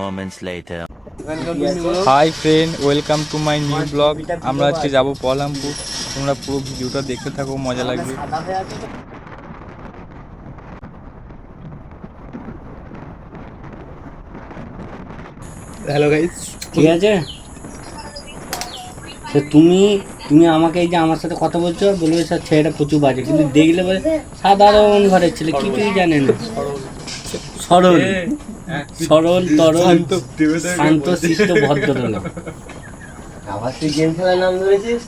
moments later. Hi friend, welcome to my new blog. আমরা আজকে যাব বহরমপুর। তোমরা পুরো ভিডিওটা দেখতে থাকো, মজা লাগবে। হ্যালো গাইস, ঠিক আছে। তো তুমি তুমি আমাকে এই যে আমার সাথে কথা বলছো, বলবে স্যার ছেলেটা প্রচুর বাজে, কিন্তু দেখলে বলে সাধারণ ঘরের ছেলে, কিছুই জানে না। সরল সরল তরল শান্ত শিষ্ট ভদ্রলোক। আবার তুই গেম খেলার নাম ধরেছিস।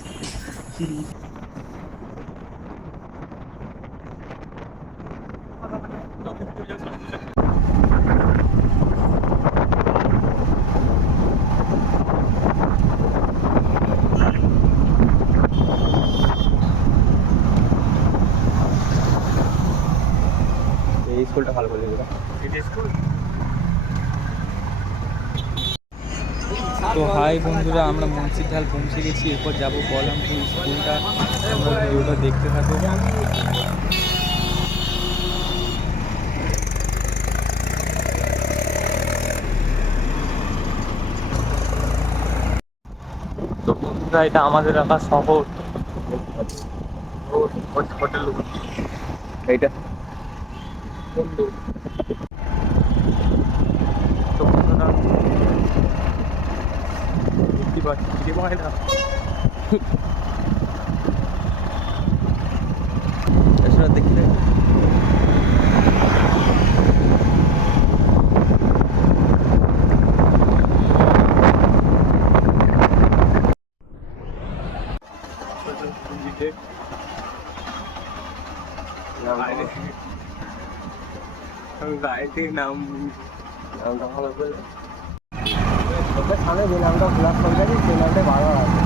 এই স্কুলটা ভালো করে দিবি। তো হাই বন্ধুরা, আমরা মুন্সিরঢাল পৌঁছে গেছি। এরপর যাব বহরমপুর স্কুলটা। তোমরা ভিডিওটা দেখতে থাকো। তো বন্ধুরা, এটা আমাদের এলাকা শহর। হোটেল এইটা বন্ধু। তো বন্ধুরা দেখতে পাচ্ছি কি ময়লা। এসব দেখি না। নামটা ভালো করে সামনে যে নামটা খোলা সরকারি, সেই নামটা বারবার আছে।